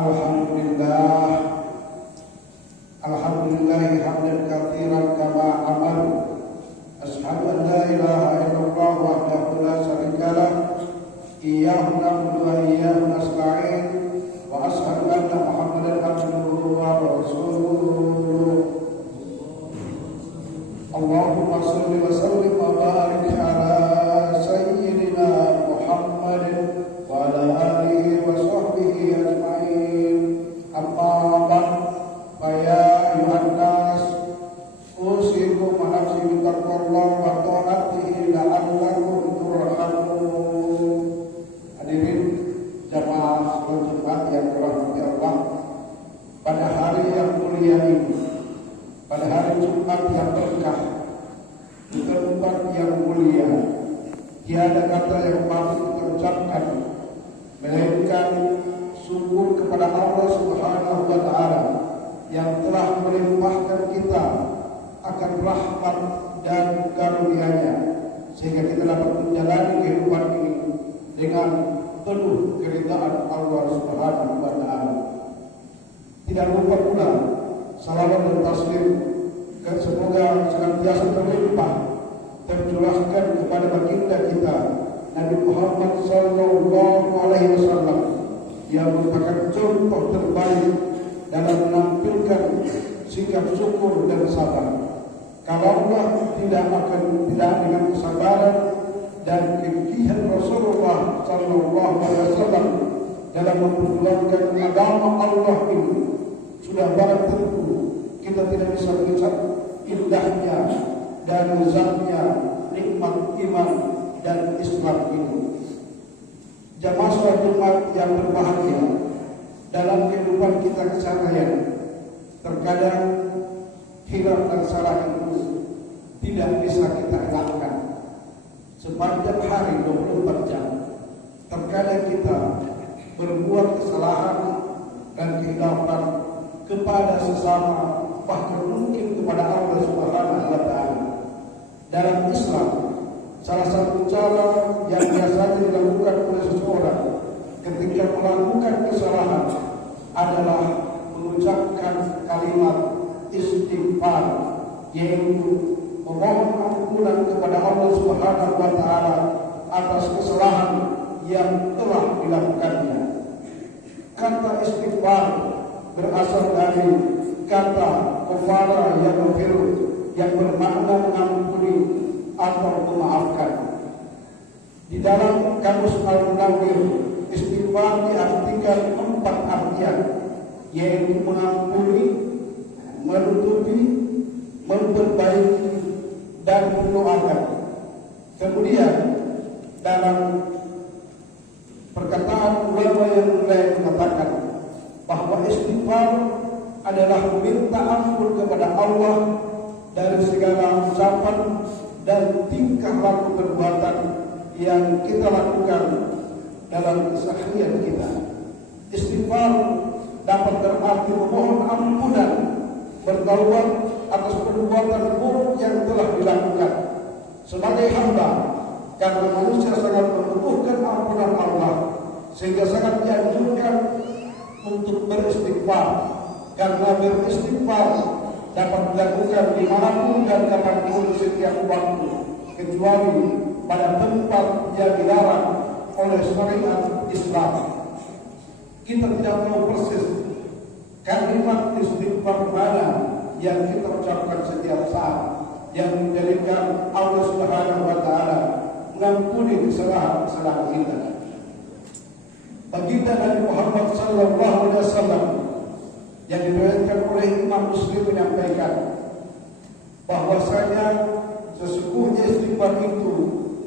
Alhamdulillah, alhamdulillahi hamdan katsiran kama amal. Asyhadu an la ilaha illallah wahdahu la syarikalah, iyyahu na'budu wa iyyahu nasta'in, wa asyhadu anna Muhammadan abduhu wa rasuluh. Allahumma shalli wa sallim wa barik ala sayyidina Muhammadin wa ala alihi wa sahbihi ajma'in. Amma ba'd, fa ya ayuhan nas, usikum wa nafsi bi taqwallah wa ta'atihi la'allakum turhamun. Hadirin jamaah salat Jumat yang dirahmati Allah, pada hari yang mulia ini, pada hari Jumat yang berkah, di tempat yang mulia, tiada kata yang patut kita ucapkan melainkan syukur kepada Allah Subhanahu wa taala yang telah melimpahkan kita akan rahmat dan karunia-Nya sehingga kita dapat menjalani kehidupan ini dengan penuh keridhaan Allah Subhanahu wa taala. Tidak lupa pula salawat dan taslim semoga senantiasa terlimpah tercurahkan kepada baginda kita Nabi Muhammad sallallahu alaihi wasallam yang merupakan contoh terbaik dalam menampilkan sikap syukur dan sabar. Kalau Allah tidak dengan kesabaran dan kegigihan Rasulullah sallallahu alaihi wasallam dalam memperjuangkan agama Allah ini, sudah barang tentu kita tidak bisa melihat indahnya dan lezatnya nikmat iman dan Islam ini. Jamaah salat Jumat yang berbahagia, dalam kehidupan kita keseharian terkadang hilaf dan salah itu tidak bisa kita elakkan. Sepanjang hari 24 jam terkadang kita berbuat kesalahan dan kehilafan kepada sesama, bahkan mungkin kepada Allah Subhanahu wa taala. Dalam Islam, salah satu cara yang biasanya dilakukan oleh seseorang ketika melakukan kesalahan adalah mengucapkan kalimat istighfar, yaitu memohon ampunan kepada Allah Subhanahu wa taala atas kesalahan yang telah dilakukannya. Kata istighfar berasal dari kata kafara yang bermakna mengampuni atau memaafkan. Di dalam kamus Al-Munawwir, istighfar diartikan 4 artian, yaitu mengampuni, menutupi, memperbaiki, dan mendoakan. Kemudian dalam perkataan ulama yang lain mengatakan bahwa istighfar adalah meminta ampun kepada Allah dari segala ucapan dan tingkah laku perbuatan yang kita lakukan dalam keseharian kita. Istighfar dapat berarti memohon ampunan, bertaubat atas perbuatan buruk yang telah dilakukan sebagai hamba, karena manusia sangat membutuhkan ampunan Allah, sehingga sangat dianjurkan untuk beristighfar, karena beristighfar dapat dilakukan dimanapun dan kapanpun setiap waktu, kecuali pada tempat yang dilarang oleh syariat Islam. Kita tidak tahu persis kalimat istighfar mana yang kita ucapkan setiap saat yang menjadikan Allah Subhanahu wa taala mengampuni kesalahan-kesalahan kita. Baginda Nabi Muhammad sallallahu alaihi wasallam yang diriwayatkan oleh Imam Muslim menyampaikan bahwasanya sesungguhnya istighfar itu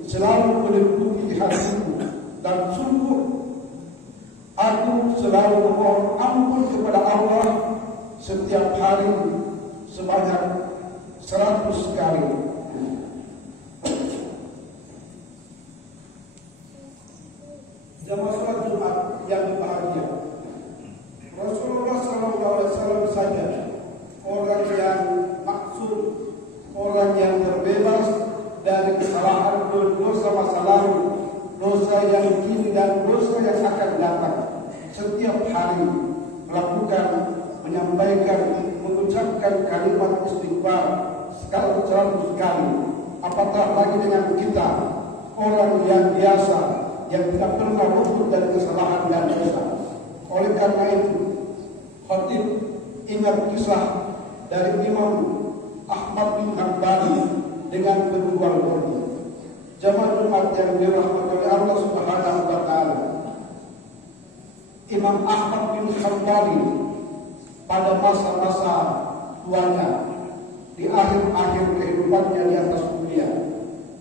selalu meliputi hatiku, dan sungguh aku selalu memohon ampun kepada Allah setiap hari sebanyak 100 kali. Jamaah salat Jumat yang berbahagia, Rasulullah SAW saja orang yang maksum, orang yang terbebas dari kesalahan dosa masa lalu, dosa yang kini dan dosa yang akan datang. Setiap hari menyampaikan, mengucapkan kalimat istighfar 100 kali. Apatah lagi dengan kita, orang yang biasa, yang tidak pernah luput dari kesalahan dan dosa. Oleh karena itu, khatib ingat kisah dari Imam Ahmad bin Hanbali dengan berjual roti. Jamaah Jumat yang dirahmati oleh Allah Subhanahu wa taala. Imam Ahmad bin Hanbali pada masa-masa tuanya, di akhir-akhir kehidupannya di atas dunia,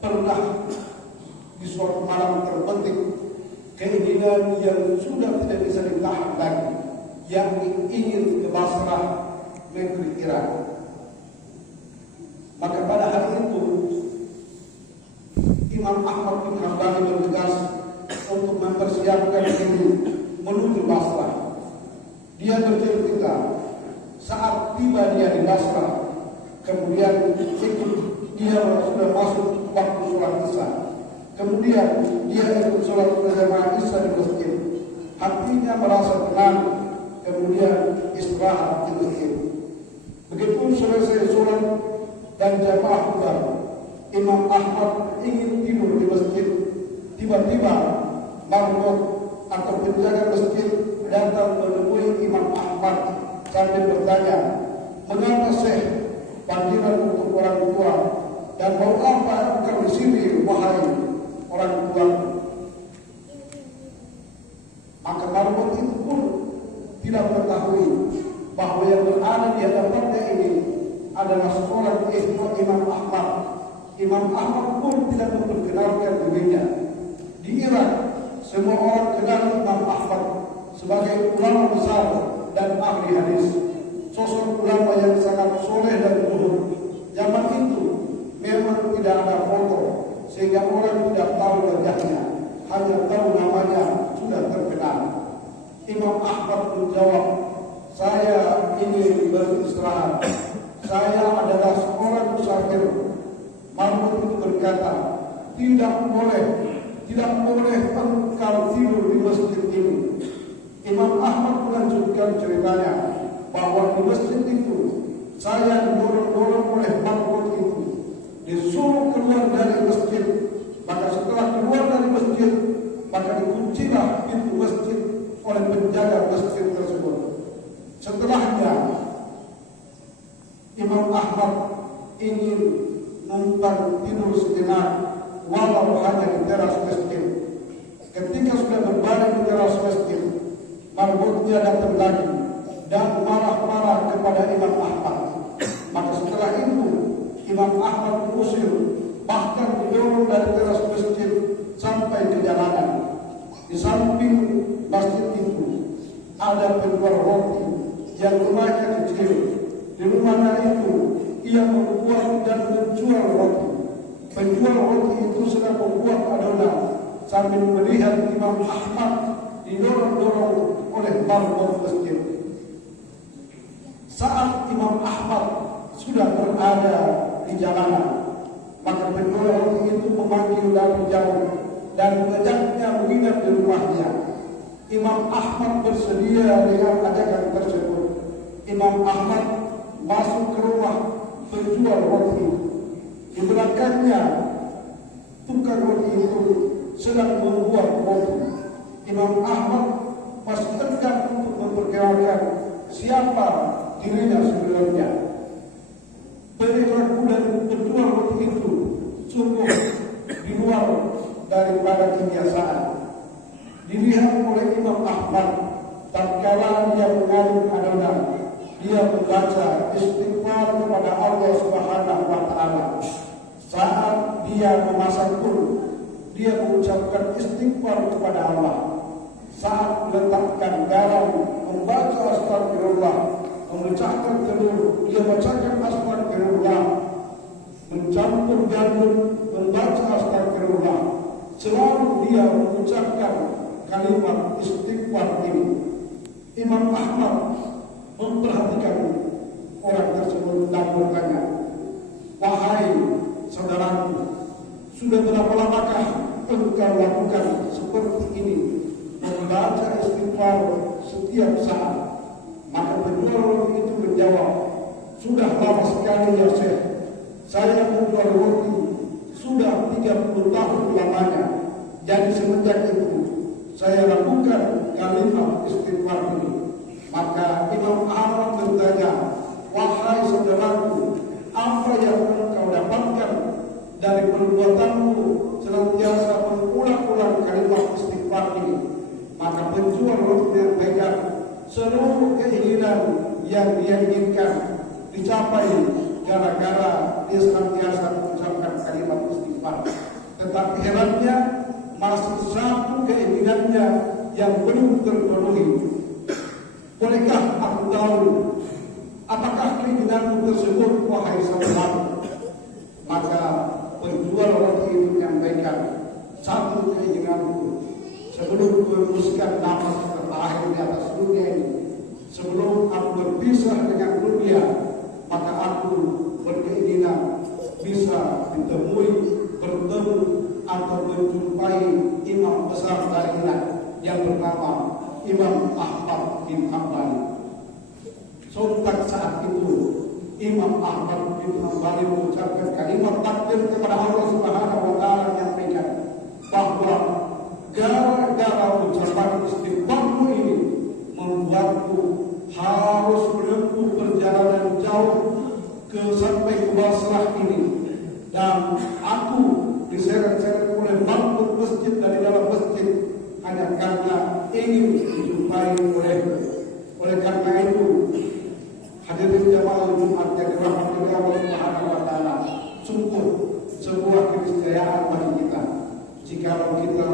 pernah di suatu malam terpetik keinginan yang sudah tidak bisa ditahan lagi, yang ingin ke Basrah, negeri Irak. Maka pada hari itu Imam Ahmad bin Hanbali bergegas untuk mempersiapkan diri menuju Basrah. Dia bercerita saat tiba dia di Basrah, kemudian dia sudah masuk waktu sholat Isya. Kemudian dia ikut sholat berjamaah Isya di masjid. Hatinya merasa tenang, kemudian istirahat di masjid. Begitu selesai sholat dan jamaah bubar, Imam Ahmad ingin tidur di masjid. Tiba-tiba marbot atau penjaga masjid datang menemui Imam Ahmad sambil bertanya, "Mengapa Syekh panggilan untuk orang tua dan mau apa engkau di sini, wahai orang tua?" Maka marbot itu pun tidak mengetahui bahwa yang berada di hadapannya ini adalah seorang ikhwan Imam Ahmad. Imam Ahmad pun tidak memperkenalkan dirinya. Di Irak, semua orang kenal Imam Ahmad sebagai ulama besar dan ahli hadis, sosok ulama yang sangat soleh dan zuhud. Zaman itu memang tidak ada foto, sehingga orang tidak tahu wajahnya, hanya tahu namanya sudah terkenal. Imam Ahmad menjawab, "Saya ingin beristirahat. Saya adalah seorang musafir." Marbot itu berkata, tidak boleh engkau tidur di masjid ini." Imam Ahmad melanjutkan ceritanya bahwa di masjid itu saya didorong-dorong oleh marbot itu, disuruh keluar dari masjid. Maka setelah keluar dari masjid, maka dikuncilah pintu masjid oleh penjaga masjid tersebut. Setelahnya Imam Ahmad ingin numpang tidur sejenak, walau hanya di teras masjid. Ketika sudah berbaring di teras masjid, marbotnya datang lagi dan marah-marah kepada Imam Ahmad. Maka setelah itu Imam Ahmad diusir, bahkan didorong dari teras masjid sampai ke jalanan. Di samping masjid itu ada penjual roti yang rumahnya kecil. Di rumahnya itu ia membuat dan menjual roti. Penjual roti itu sedang membuat adonan sambil melihat Imam Ahmad didorong-dorong oleh marbot masjid. Saat Imam Ahmad sudah berada di jalanan, maka penjual roti itu memanggil dari jauh dan mengajaknya menginap di rumahnya. Imam Ahmad bersedia dengan ajakan tersebut. Imam Ahmad masuk ke rumah penjual roti. Di belakangnya tukang roti itu sedang membuat roti. Imam Ahmad masih tegak untuk memperkenalkan siapa dirinya sebenarnya. Perilaku dan penjual roti itu sungguh di luar daripada kebiasaan. Dilihat oleh Imam Ahmad, tatkala dia mengaduk adonan, dia membaca istighfar kepada Allah Subhanahu wa taala. Saat dia memasak pun, dia mengucapkan istighfar kepada Allah. Saat meletakkan garam, membaca astagfirullah. Memecahkan telur, dia bacakan astagfirullah. Mencampur gandum, membaca astagfirullah. Selalu dia mengucapkan kalimat istighfar ini. Imam Ahmad memperhatikan orang tersebut dan bertanya, "Wahai saudaraku, sudah berapa lamakah engkau lakukan seperti ini, membaca istighfar setiap saat?" Maka penjual roti itu menjawab, sudah lama sekali ya Syekh, saya menjual roti sudah 30 tahun lamanya. Jadi semenjak itu saya lakukan kalimat istighfar ini. Maka Imam Ahmad bertanya, wahai saudaraku, apa yang engkau dapatkan dari perbuatanmu senantiasa mengulang-ulang kalimat istighfar ini? Maka penjual roti menyampaikan, seluruh keinginan yang dia inginkan dicapai gara-gara dia senantiasa mengucapkan kalimat istighfar. Tetapi herannya masih satu keinginannya yang belum terpenuhi. Bolehkah aku tahu apakah keinginanmu tersebut, wahai saudara? Maka penjual roti itu menyampaikan, satu keinginanku sebelum meneruskan nafas terakhir di atas dunia ini, sebelum aku berpisah dengan dunia, maka aku berkeinginan bisa ditemui, bertemu atau menjumpai imam besar Madinah yang bernama Imam Ahmad bin Hanbal. Sontak saat itu Imam Ahmad bin Hanbal mengucapkan kalimat takbir kepada Allah Subhanahu wa taala, menyampaikan bahwa gara-gara ucapan istighfarmu ini membuatku harus menempuh perjalanan jauh sampai ke Basrah ini, dan aku diseret-seret oleh bangkut masjid dari dalam masjid hanya karena ingin dijumpai olehmu. Oleh karena itu, hadirin jamaah Jumat yang dirahmati oleh Allah Subhanahu wa taala, sungguh sebuah keniscayaan bagi kita jika kita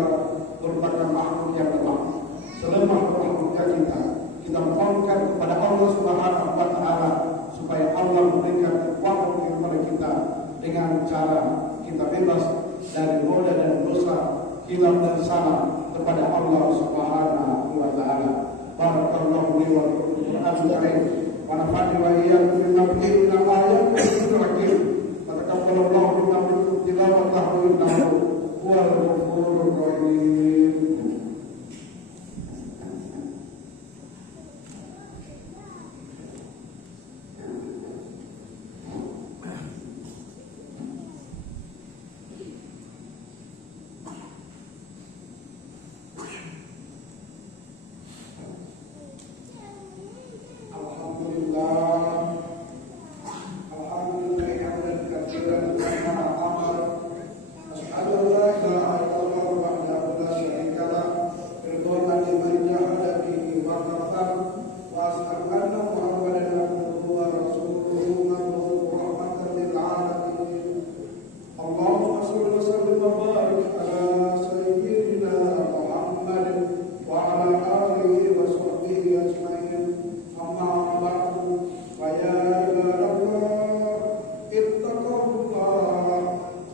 merupakan makhluk yang lemah. Selemah makhluknya kita mohonkan kepada Allah Subhanahu wa taala supaya Allah memberikan kekuatan kepada kita dengan cara kita bebas dari noda dan dosa, hilaf dan salah kepada Allah Subhanahu wa taala. Barakallahu li wa lakum fil Qur'anil wa nafa'ani wa iyyakum bima fihi min ayatin wa hikmatin. Wa taqabbalallahu minna minkum tilawatahu innahu huwal ghafurur rahim.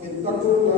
Ittaqullah